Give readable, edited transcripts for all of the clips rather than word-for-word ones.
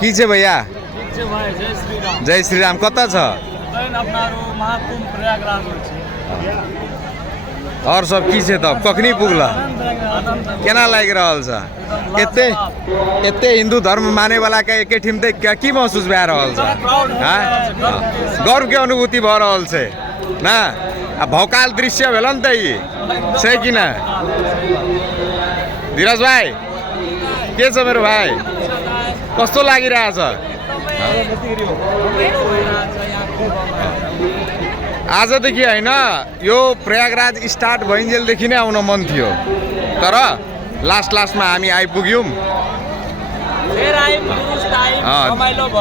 की छे भैया? जय श्री राम। कता छ? महाकुंभ प्रयागराज और सब की छे तब कखनी पुगला? केना लाग रहल छ? एते हिंदू धर्म माने वाला के एके ठिम ते क्या की महसूस भए रहल छ? हां गर्व के अनुभूति भ रहल छे ना? आ भौकाल दृश्य भेल न त ई छै कि ना? धीरज भाई के छ मेरो भाइ? कस्तो लागिरहेछ? आजदेखि होइन यो प्रयागराज स्टार्ट भइन्जेलदेखि नै आउन मन थियो तर लास्टमा हामी आइपुग्यौँ।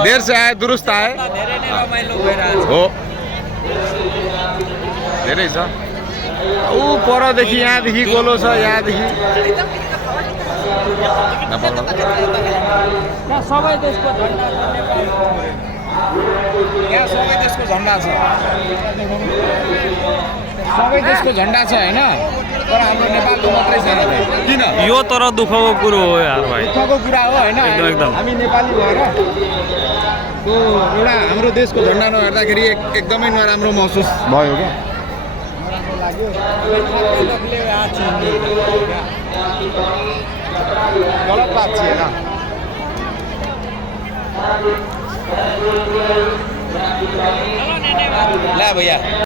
देर से आए दुरुस्त आए हो धेरै छ। ऊ परदेखि यहाँदेखि गोलो छ यहाँदेखि सबै देशको झन्डा यहाँ सबै देशको झन्डा छ। सबै देशको झन्डा छ हैन तर हाम्रो नेपालको मात्रै छैन। किन? यो तर दुःखको कुरो हो यार भाइ। दुःखको कुरा हो हैन? एकदम हामी नेपाली भएर त्यो एउटा हाम्रो देशको झन्डा नहेर्दाखेरि एकदमै नराम्रो महसुस भयो क्या। गलत बात छ हैन? ला भैया